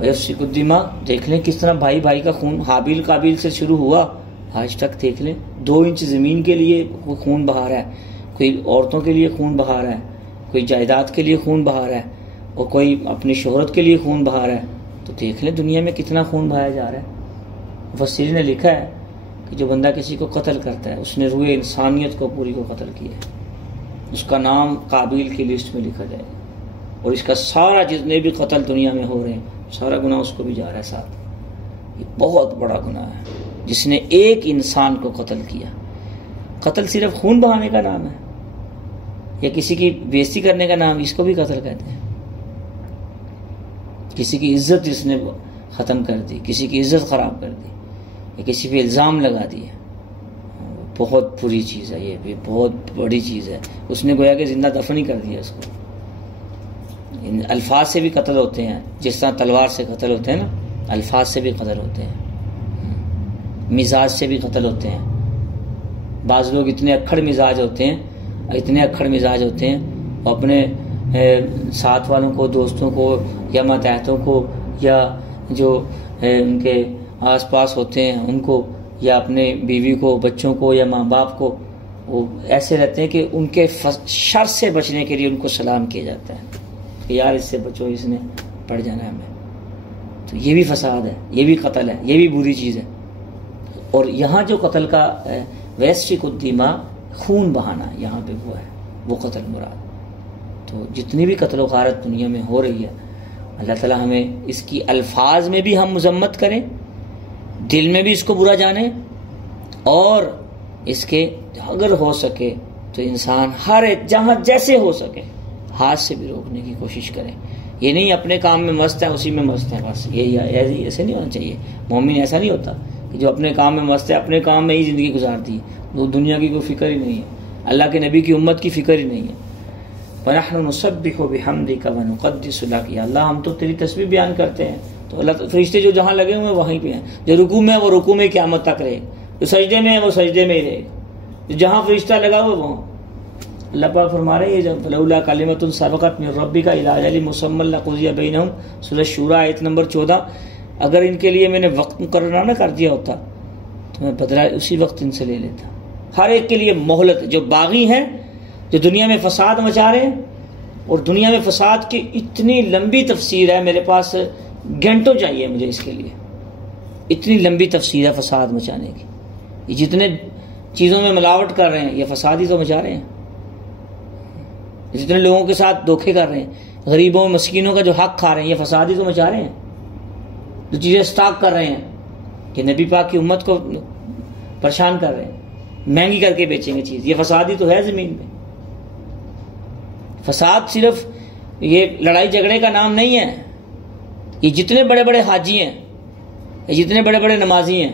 وَيَفْسِكُ الدِّمَاءَ، دیکھ لیں کس طرح بھائی بھائی کا خون حابیل قابیل سے شروع ہوا، آج تک دیکھ لیں 2 انچ زمین کے لیے کوئی خون بہا رہا ہے، کوئی عورتوں کے لیے خون بہا رہا ہے، کوئی جائیداد کے لیے خون بہا رہا ہے، اور کوئی اپنی شہرت کے لیے خون بہا رہا ہے. تو دیکھ لیں دنیا میں کتنا خون بہایا جا رہا ہے. مفسرین نے لکھا ہے کہ جو بندہ کسی کو قتل کرتا ہے اس نے روح انسانیت کو پوری کو قتل کیا ہے، اس کا نام قابیل کی لسٹ میں لکھا جائے گا، اور اس کا سارا جتنے بھی قتل دنیا میں ہو رہے ہیں سارا گناہ اس کو بھی جا رہا ہے ساتھ. یہ بہت بڑا گناہ ہے جس نے ایک انسان کو قتل کیا. قتل صرف خون بہانے کا نام ہے یا کسی کی بےزتی کرنے کا نام، اس کو بھی قتل کہتے ہیں. کسی کی عزت جس نے ختم کر دی، کسی کی عزت خراب کر دی، یا کسی پہ الزام لگا دیا، بہت بری چیز ہے، یہ بھی بہت بڑی چیز ہے. اس نے گویا کہ زندہ دفن ہی کر دیا اس کو. الفاظ سے بھی قتل ہوتے ہیں، جس طرح تلوار سے قتل ہوتے ہیں نا، الفاظ سے بھی قتل ہوتے ہیں، مزاج سے بھی قتل ہوتے ہیں. بعض لوگ اتنے اکھڑ مزاج ہوتے ہیں، اور اپنے ساتھ والوں کو، دوستوں کو یا ماتحتوں کو یا جو ان کے آس پاس ہوتے ہیں ان کو، یا اپنے بیوی کو، بچوں کو یا ماں باپ کو، وہ ایسے رہتے ہیں کہ ان کے شر سے بچنے کے لیے ان کو سلام کیا جاتا ہے کہ یار اس سے بچو، اس نے پڑ جانا ہے ہمیں. تو یہ بھی فساد ہے، یہ بھی قتل ہے، یہ بھی بری چیز ہے. اور یہاں جو قتل کا وَيَسْفِكُ الدِّمَاء، خون بہانا یہاں پہ ہوا ہے، وہ قتل مراد. تو جتنی بھی قتل و غارت دنیا میں ہو رہی ہے، اللہ تعالیٰ ہمیں اس کی الفاظ میں بھی ہم مذمت کریں، دل میں بھی اس کو برا جانیں، اور اس کے اگر ہو سکے تو انسان ہر ایک جہاں جیسے ہو سکے ہاتھ سے بھی روکنے کی کوشش کریں. یہ نہیں اپنے کام میں مست ہے اسی میں مست ہے بس، یہ ایسے نہیں ہونا چاہیے. مومن ایسا نہیں ہوتا کہ جو اپنے کام میں مست ہے، اپنے کام میں ہی زندگی گزارتی ہے، وہ دنیا کی کوئی فکر ہی نہیں ہے، اللہ کے نبی کی امت کی فکر ہی نہیں ہے. وَنَحْنُ نُسَبِّحُ بِحَمْدِكَ وَنُقَدِّسُ لَكَ، یا اللہ ہم تو تیری تسبیح بیان کرتے ہیں. تو اللہ فرشتے جو جہاں لگے ہوئے ہیں وہیں پہ ہیں، جو رکوع میں ہے وہ رکوع میں قیامت تک رہے، جو سجدے میں ہے وہ سجدے میں ہی رہے، جو جہاں فرشتہ لگا ہوا وہاں. اللہ پاک فرما رہے ہیں جب فَلَوْلَا كَلِمَةٌ سَبَقَتْ مِن رَبِّكَ إِلَىٰ أَجَلٍ مُّسَمًّى لَقُضِيَ بَيْنَهُمْ، سورۃ شورى آیت نمبر 14. اگر ان کے لیے میں نے وقت مقرر نہ کر دیا ہوتا تو میں بدلہ اسی وقت ان سے لے لیتا. ہر ایک کے لیے مہلت. جو باغی ہیں، جو دنیا میں فساد مچا رہے ہیں، اور دنیا میں فساد کی اتنی لمبی تفسیر ہے، میرے پاس گھنٹوں چاہیے مجھے اس کے لیے، اتنی لمبی تفسیر ہے فساد مچانے کی. یہ جتنے چیزوں میں ملاوٹ کر رہے ہیں یہ فساد ہی تو مچا رہے ہیں. جتنے لوگوں کے ساتھ دھوکے کر رہے ہیں، غریبوں مسکینوں کا جو حق کھا رہے ہیں، یہ فساد ہی تو مچا رہے ہیں. جو چیزیں اسٹاک کر رہے ہیں کہ نبی پاک کی امت کو پریشان کر رہے ہیں، مہنگی کر کے بیچیں گے چیز، یہ فساد ہی تو ہے زمین میں. فساد صرف یہ لڑائی جھگڑے کا نام نہیں ہے. یہ جتنے بڑے بڑے حاجی ہیں، جتنے بڑے بڑے نمازی ہیں،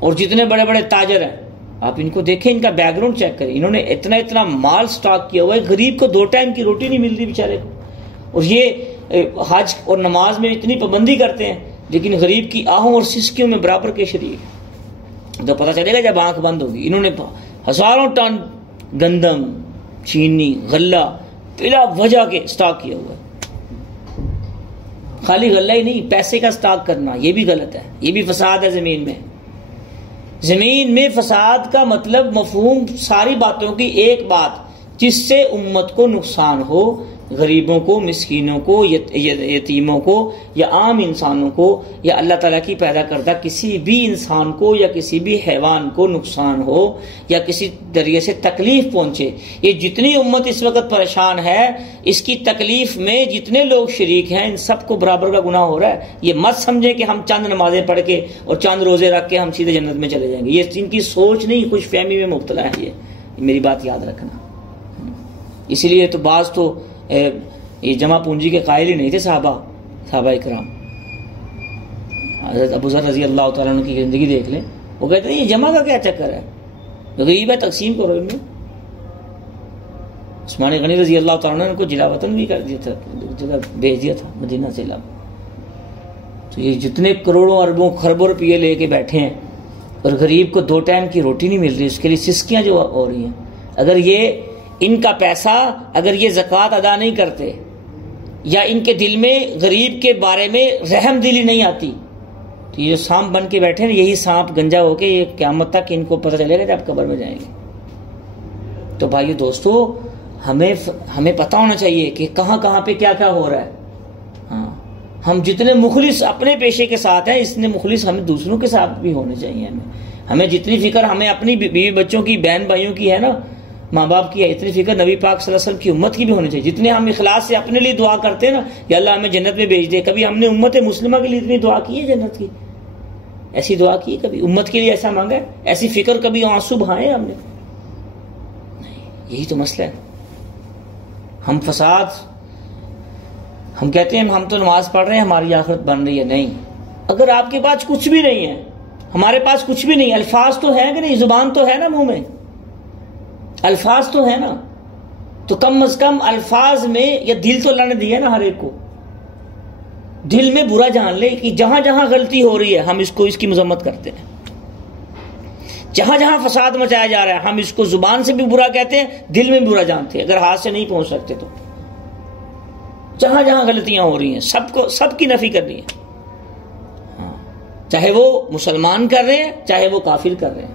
اور جتنے بڑے بڑے تاجر ہیں، آپ ان کو دیکھیں، ان کا بیک گراؤنڈ چیک کریں. انہوں نے اتنا مال سٹاک کیا ہوا ہے، غریب کو 2 ٹائم کی روٹی نہیں ملتی بیچارے کو. اور یہ حج اور نماز میں اتنی پابندی کرتے ہیں، لیکن غریب کی آہوں اور سسکیوں میں برابر کے شریک ہیں. تو پتہ چلے گا جب آنکھ بند ہوگی. انہوں نے ہزاروں ٹن گندم، چینی، غلہ بلا وجہ کے سٹاک کیا ہوا ہے. خالی غلہ ہی نہیں، پیسے کا سٹاک کرنا یہ بھی غلط ہے، یہ بھی فساد ہے زمین میں. زمین میں فساد کا مطلب مفہوم ساری باتوں کی ایک بات جس سے امت کو نقصان ہو، غریبوں کو، مسکینوں کو، یتیموں کو، یا عام انسانوں کو، یا اللہ تعالیٰ کی پیدا کردہ کسی بھی انسان کو یا کسی بھی حیوان کو نقصان ہو یا کسی ذریعے سے تکلیف پہنچے. یہ جتنی امت اس وقت پریشان ہے، اس کی تکلیف میں جتنے لوگ شریک ہیں، ان سب کو برابر کا گناہ ہو رہا ہے. یہ مت سمجھیں کہ ہم چند نمازیں پڑھ کے اور چند روزے رکھ کے ہم سیدھے جنت میں چلے جائیں گے. یہ ان کی سوچ نہیں، خوش فہمی میں مبتلا ہے. یہ میری بات یاد رکھنا. اسی لیے تو بعض تو یہ جمع پونجی کے قائل ہی نہیں تھے صحابہ اکرام. حضرت ابو ذر رضی اللہ تعالیٰ عنہ کی زندگی دیکھ لیں، وہ کہتے ہیں یہ جمع کا کیا چکر ہے، غریب ہے تقسیم کرو ان میں. عثمان غنی رضی اللہ تعالیٰ عنہ نے کو جلا وطن بھی کر دیا تھا، جگہ بھیج دیا تھا مدینہ سے علاوہ. تو یہ جتنے کروڑوں اربوں خربوں روپیے لے کے بیٹھے ہیں اور غریب کو 2 ٹائم کی روٹی نہیں مل رہی، اس کے لیے سسکیاں جو ہو رہی ہیں. اگر یہ ان کا پیسہ، اگر یہ زکوٰۃ ادا نہیں کرتے یا ان کے دل میں غریب کے بارے میں رحم دلی نہیں آتی، تو یہ جو سانپ بن کے بیٹھے ہیں، یہی سانپ گنجا ہو کے یہ قیامت تک ان کو پتہ چلے گا جب قبر میں جائیں گے۔ تو بھائیو دوستو، ہمیں پتہ ہونا چاہیے کہ کہاں کہاں پہ کیا کیا ہو رہا ہے۔ ہاں، ہم جتنے مخلص اپنے پیشے کے ساتھ ہیں، اتنے مخلص ہمیں دوسروں کے ساتھ بھی ہونے چاہیے۔ ہمیں جتنی فکر ہمیں اپنی بیوی بچوں کی، بہن بھائیوں کی ہے نا، ماں باپ کی ہے، اتنی فکر نبی پاک صلی اللہ علیہ وسلم کی امت کی بھی ہونی چاہیے۔ جتنے ہم اخلاص سے اپنے لیے دعا کرتے ہیں نا کہ اللہ ہمیں جنت میں بھیج دے، کبھی ہم نے امت مسلمہ کے لیے اتنی دعا کی ہے جنت کی؟ ایسی دعا کی کبھی؟ امت کے لیے ایسا مانگا ہے؟ ایسی فکر کبھی آنسو بہائے ہم نے؟ نہیں، یہی تو مسئلہ ہے۔ ہم فساد، ہم کہتے ہیں ہم تو نماز پڑھ رہے ہیں، ہماری آخرت بن رہی ہے۔ نہیں، اگر آپ کے پاس کچھ بھی نہیں ہے، ہمارے پاس کچھ بھی نہیں، الفاظ تو ہیں کہ نہیں، زبان تو ہے نا منہ میں، الفاظ تو ہے نا، تو کم از کم الفاظ میں یہ دل تو اللہ نے دیا نا ہر ایک کو، دل میں برا جان لے کہ جہاں جہاں غلطی ہو رہی ہے ہم اس کی مذمت کرتے ہیں، جہاں جہاں فساد مچایا جا رہا ہے ہم اس کو زبان سے بھی برا کہتے ہیں، دل میں بھی برا جانتے ہیں، اگر ہاتھ سے نہیں پہنچ سکتے تو جہاں جہاں غلطیاں ہو رہی ہیں سب کی نفی کرنی ہے، چاہے وہ مسلمان کر رہے ہیں چاہے وہ کافر کر رہے ہیں۔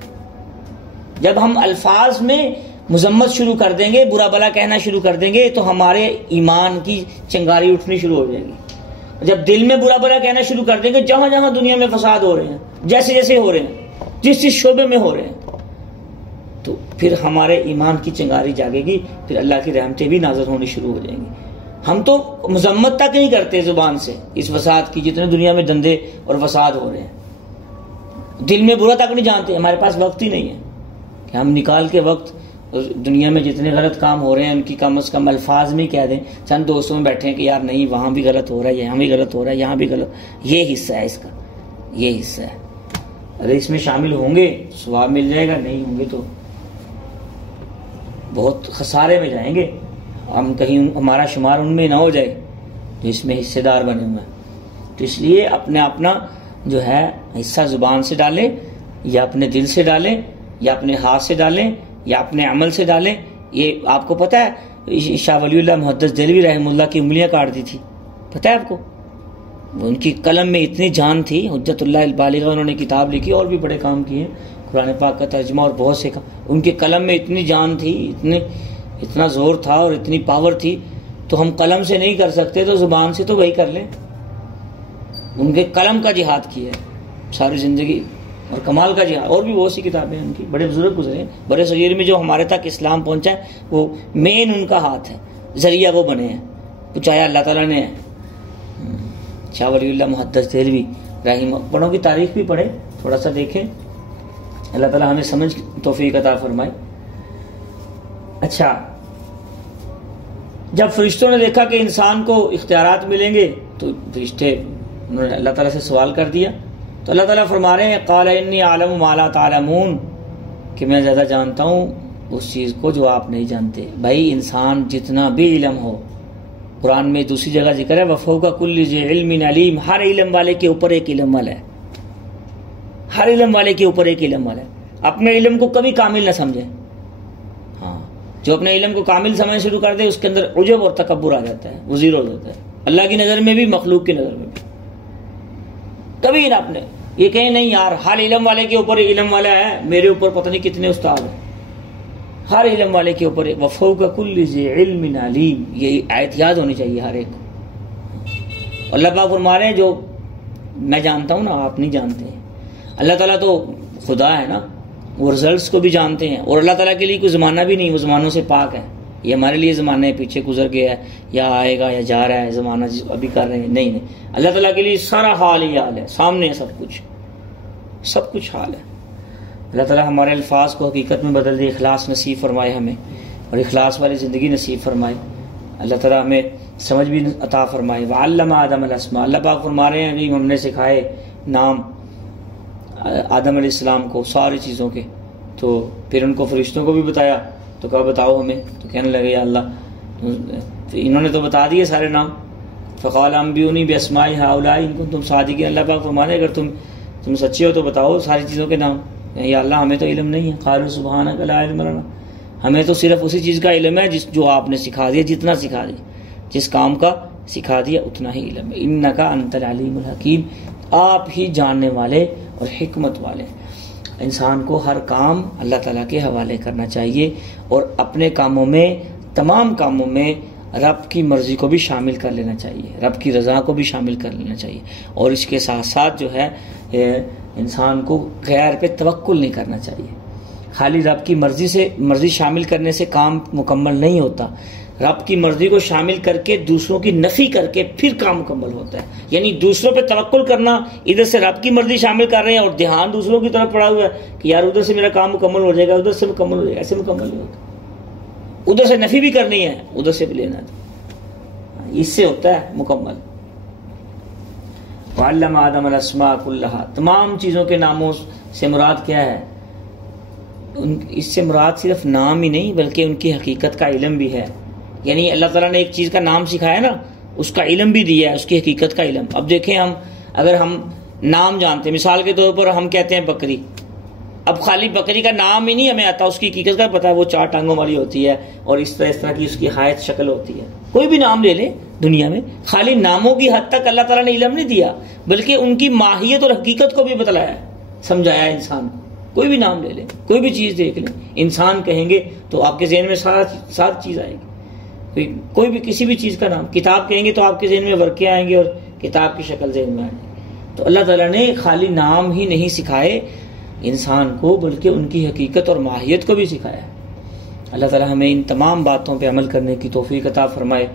جب ہم الفاظ میں مذمت شروع کر دیں گے، برا بلا کہنا شروع کر دیں گے، تو ہمارے ایمان کی چنگاری اٹھنی شروع ہو جائے گی۔ جب دل میں برا بلا کہنا شروع کر دیں گے، جہاں جہاں دنیا میں فساد ہو رہے ہیں، جیسے جیسے ہو رہے ہیں، جس جس شعبے میں ہو رہے ہیں، تو پھر ہمارے ایمان کی چنگاری جاگے گی، پھر اللہ کی رحمتیں بھی نازل ہونی شروع ہو جائیں گی۔ ہم تو مذمت تک نہیں کرتے زبان سے اس فساد کی، جتنے دنیا میں دندے اور فساد ہو رہے ہیں، دل میں برا تک نہیں جانتے، ہمارے پاس وقت ہی نہیں ہے کہ ہم نکال کے وقت دنیا میں جتنے غلط کام ہو رہے ہیں ان کی کم از کم الفاظ میں کہہ دیں، چند دوستوں میں بیٹھے ہیں کہ یار نہیں وہاں بھی غلط ہو رہا ہے، یہاں بھی غلط ہو رہا ہے، یہاں بھی غلط، یہ حصہ ہے اس کا، یہ حصہ ہے۔ اگر اس میں شامل ہوں گے ثواب مل جائے گا، نہیں ہوں گے تو بہت خسارے میں جائیں گے، ہم کہیں ہمارا شمار ان میں نہ ہو جائے تو اس میں حصے دار بنے ہوئے ہیں۔ تو اس لیے اپنا جو ہے حصہ زبان سے ڈالیں، یا اپنے دل سے ڈالیں، یا اپنے ہاتھ سے ڈالیں، یا اپنے عمل سے ڈالیں۔ یہ آپ کو پتہ ہے شاہ ولی اللہ محدث دہلوی رحمہ اللہ کی انگلیاں کاٹ دی تھی، پتہ ہے آپ کو؟ ان کی قلم میں اتنی جان تھی، حجت اللہ البالغہ انہوں نے کتاب لکھی، اور بھی بڑے کام کیے ہیں، قرآن پاک کا ترجمہ اور بہت سے کام۔ ان کے قلم میں اتنی جان تھی، اتنا زور تھا اور اتنی پاور تھی، تو ہم قلم سے نہیں کر سکتے تو زبان سے تو وہی کر لیں۔ ان کے قلم کا جہاد کیا ہے ساری زندگی، اور کمال کا جہاد، اور بھی بہت سی کتابیں ان کی، بڑے بزرگ گزرے ہیں۔ بڑے صغیر میں جو ہمارے تک اسلام پہنچا ہے وہ مین ان کا ہاتھ ہے، ذریعہ وہ بنے ہیں، پہنچایا اللہ تعالیٰ نے ہے۔ شاہ ولی اللہ محدث دہلوی رحمہ، بڑوں کی تاریخ بھی پڑھیں، تھوڑا سا دیکھیں، اللہ تعالیٰ ہمیں سمجھ توفیق عطا فرمائے۔ اچھا، جب فرشتوں نے دیکھا کہ انسان کو اختیارات ملیں گے تو فرشتے انہوں نے اللہ تعالیٰ سے سوال کر دیا، تو اللہ تعالیٰ فرما رہے ہیں قال انی اعلم ما لا تعلمون، کہ میں زیادہ جانتا ہوں اس چیز کو جو آپ نہیں جانتے۔ بھائی انسان جتنا بھی علم ہو، قرآن میں دوسری جگہ ذکر ہے وفوق کل ذی علم علیم، ہر علم والے کے اوپر ایک علم والا ہے، ہر علم والے کے اوپر ایک علم والا ہے۔ اپنے علم کو کبھی کامل نہ سمجھیں، ہاں، جو اپنے علم کو کامل سمجھنا شروع کر دے اس کے اندر عجب اور تکبر آ جاتا ہے، وہ زیرو ہو جاتا ہے، اللہ کی نظر میں بھی مخلوق کی نظر میں بھی۔ کبھی نہ اپنے یہ کہیں نہیں یار ہر علم والے کے اوپر علم والا ہے، میرے اوپر پتہ نہیں کتنے استاد ہیں، ہر علم والے کے اوپر وفوق کل ذی علم علیم، یہ آیت یاد ہونی چاہیے ہر ایک کو۔ اللہ پاک فرما رہے ہیں جو میں جانتا ہوں نا آپ نہیں جانتے ہیں۔ اللہ تعالیٰ تو خدا ہے نا، وہ رزلٹس کو بھی جانتے ہیں، اور اللہ تعالیٰ کے لیے کوئی زمانہ بھی نہیں، وہ زمانوں سے پاک ہے۔ یہ ہمارے لیے زمانہ ہے پیچھے گزر گیا ہے یا آئے گا یا جا رہا ہے زمانہ ابھی کر رہے ہیں، نہیں نہیں، اللہ تعالیٰ کے لیے سارا حال ہی حال ہے، سامنے ہے سب کچھ حال ہے۔ اللہ تعالیٰ ہمارے الفاظ کو حقیقت میں بدل دے، اخلاص نصیب فرمائے ہمیں، اور اخلاص والی زندگی نصیب فرمائے۔ اللہ تعالیٰ ہمیں سمجھ بھی عطا فرمائے۔ وعلم آدم الاسماء، اللہ پاک فرما رہے ہیں ہم نے سکھائے نام آدم علیہ السلام کو ساری چیزوں کے، تو پھر ان کو فرشتوں کو بھی بتایا، تو کہا بتاؤ ہمیں، تو کہنے لگے یا اللہ انہوں نے تو بتا دیے سارے نام، فقال انبئونی باسماء ہؤلاء ان کنتم صادقین، اللہ پاک فرما رہے اگر تم سچے ہو تو بتاؤ ساری چیزوں کے نام۔ یا اللہ ہمیں تو علم نہیں ہے، قالوا سبحانک لا علم لنا، ہمیں تو صرف اسی چیز کا علم ہے جو آپ نے سکھا دیا، جتنا سکھا دیا، جس کام کا سکھا دیا اتنا ہی علم ہے۔ انک انت العلیم الحکیم، آپ ہی جاننے والے اور حکمت والے۔ انسان کو ہر کام اللہ تعالیٰ کے حوالے کرنا چاہیے اور اپنے کاموں میں، تمام کاموں میں رب کی مرضی کو بھی شامل کر لینا چاہیے، رب کی رضا کو بھی شامل کر لینا چاہیے، اور اس کے ساتھ ساتھ جو ہے انسان کو غیر پہ توکل نہیں کرنا چاہیے۔ خالی رب کی مرضی شامل کرنے سے کام مکمل نہیں ہوتا، رب کی مرضی کو شامل کر کے دوسروں کی نفی کر کے پھر کام مکمل ہوتا ہے۔ یعنی دوسروں پہ توکل کرنا، ادھر سے رب کی مرضی شامل کر رہے ہیں اور دھیان دوسروں کی طرف پڑا ہوا ہے کہ یار ادھر سے میرا کام مکمل ہو جائے گا، ادھر سے مکمل ہو جائے گا، ایسے مکمل نہیں ہوتا۔ ادھر سے نفی بھی کرنی ہے، ادھر سے بھی لینا تھا، اس سے ہوتا ہے مکمل۔ وعلم آدم الاسماء کلھا، تمام چیزوں کے ناموں سے مراد کیا ہے؟ اس سے مراد صرف نام ہی نہیں بلکہ ان کی حقیقت کا علم بھی ہے۔ یعنی اللہ تعالیٰ نے ایک چیز کا نام سکھایا نا، اس کا علم بھی دیا ہے، اس کی حقیقت کا علم۔ اب دیکھیں اگر ہم نام جانتے ہیں، مثال کے طور پر ہم کہتے ہیں بکری، اب خالی بکری کا نام ہی نہیں ہمیں آتا، اس کی حقیقت کا پتہ ہے وہ 4 ٹانگوں والی ہوتی ہے اور اس طرح کی اس کی حیات شکل ہوتی ہے۔ کوئی بھی نام لے لیں دنیا میں، خالی ناموں کی حد تک اللہ تعالیٰ نے علم نہیں دیا بلکہ ان کی ماہیت اور حقیقت کو بھی بتلایا ہے، سمجھایا ہے انسان کو۔ کوئی بھی نام لے لیں، کوئی بھی چیز دیکھ لیں، انسان کہیں گے تو آپ کے ذہن میں ساری چیز آئے گی۔ کوئی بھی کسی بھی چیز کا نام، کتاب کہیں گے تو آپ کے ذہن میں ورقے آئیں گے اور کتاب کی شکل ذہن میں آئے گی۔ تو اللہ تعالیٰ نے خالی نام ہی نہیں سکھائے انسان کو بلکہ ان کی حقیقت اور ماہیت کو بھی سکھایا ہے۔ اللہ تعالیٰ ہمیں ان تمام باتوں پہ عمل کرنے کی توفیق عطا فرمائے۔